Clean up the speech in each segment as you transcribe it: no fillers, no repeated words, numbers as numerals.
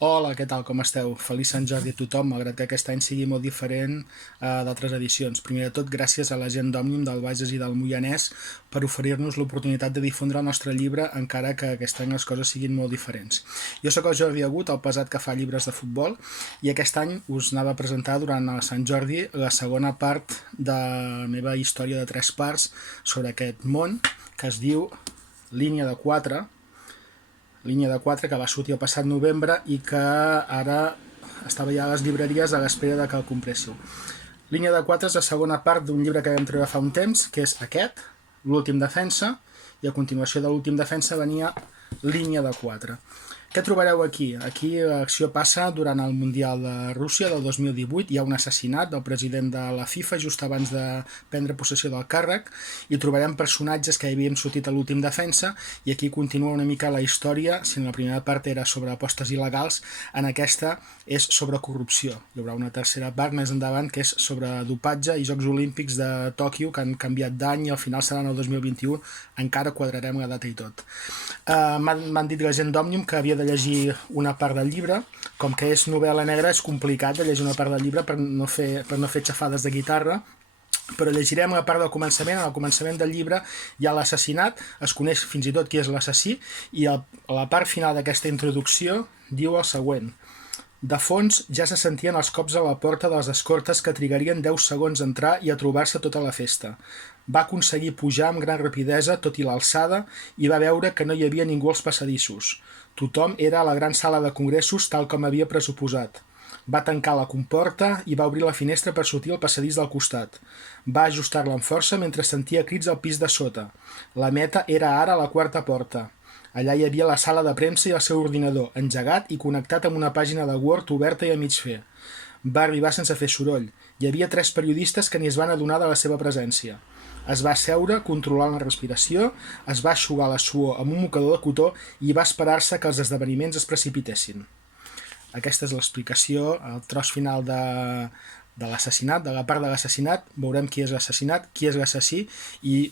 Hola, què tal, com esteu? Feliç Sant Jordi a tothom, malgrat que aquest any sigui molt diferent d'altres edicions. Primer de tot, gràcies a la gent d'Òmnium, del Bages i del Moianès per oferir-nos l'oportunitat de difondre el nostre llibre, encara que aquest any les coses siguin molt diferents. Jo sóc el Jordi Agut, el pesat que fa llibres de futbol, i aquest any us anava a presentar durant el Sant Jordi la segona part de la meva història de 3 parts sobre aquest món que es diu Línia de 4, que va sortir el passat novembre i que ara estava ja a les llibreries a l'espera de que el compréssiu. Línia de 4 és la segona part d'un llibre que vam treure fa un temps, que és aquest, l'últim defensa, i a continuació de l'últim defensa venia Línia de 4. Què trobareu aquí? Aquí l'acció passa durant el Mundial de Rússia del 2018. Hi ha un assassinat del president de la FIFA just abans de prendre possessió del càrrec i trobarem personatges que ja havien sortit a l'últim defensa i aquí continua una mica la història. Si en la primera part era sobre apostes il·legals, en aquesta és sobre corrupció. Hi haurà una tercera part més endavant que és sobre dopatge i Jocs Olímpics de Tòquio que han canviat d'any i al final seran el 2021. Encara quadrarem la data i tot. M'han dit la gent d'Òmnium que havia de llegir una part del llibre. Com que és novel·la negra és complicat de llegir una part del llibre per no fer xafades de guitarra, però llegirem la part del començament. En el començament del llibre hi ha l'assassinat, es coneix fins i tot qui és l'assassí, i a la part final d'aquesta introducció diu el següent: de fons ja se sentien els cops a la porta dels escortes que trigarien 10 segons a entrar i a trobar-se tota la festa. Va aconseguir pujar amb gran rapidesa tot i l'alçada i va veure que no hi havia ningú als passadissos. Tothom era a la gran sala de congressos tal com havia pressuposat. Va tancar la comporta i va obrir la finestra per sortir al passadís del costat. Va ajustar-la amb força mentre sentia crits al pis de sota. La meta era ara la quarta porta. Allà hi havia la sala de premsa i el seu ordinador, engegat i connectat amb una pàgina de Word oberta i a mig fer. Va arribar sense fer soroll. Hi havia 3 periodistes que ni es van adonar de la seva presència. Es va asseure, controlant la respiració, es va eixugar la suor amb un mocador de cotó i va esperar-se que els esdeveniments es precipitessin. Aquesta és l'explicació, el tros final de l'assassinat, de la part de l'assassinat. Veurem qui és l'assassinat, qui és l'assassí, i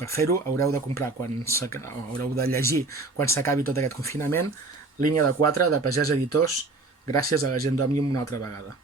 per fer-ho haureu de llegir quan s'acabi tot aquest confinament Línia de 4 de Pagès Editors. Gràcies a la gent d'Òmnium una altra vegada.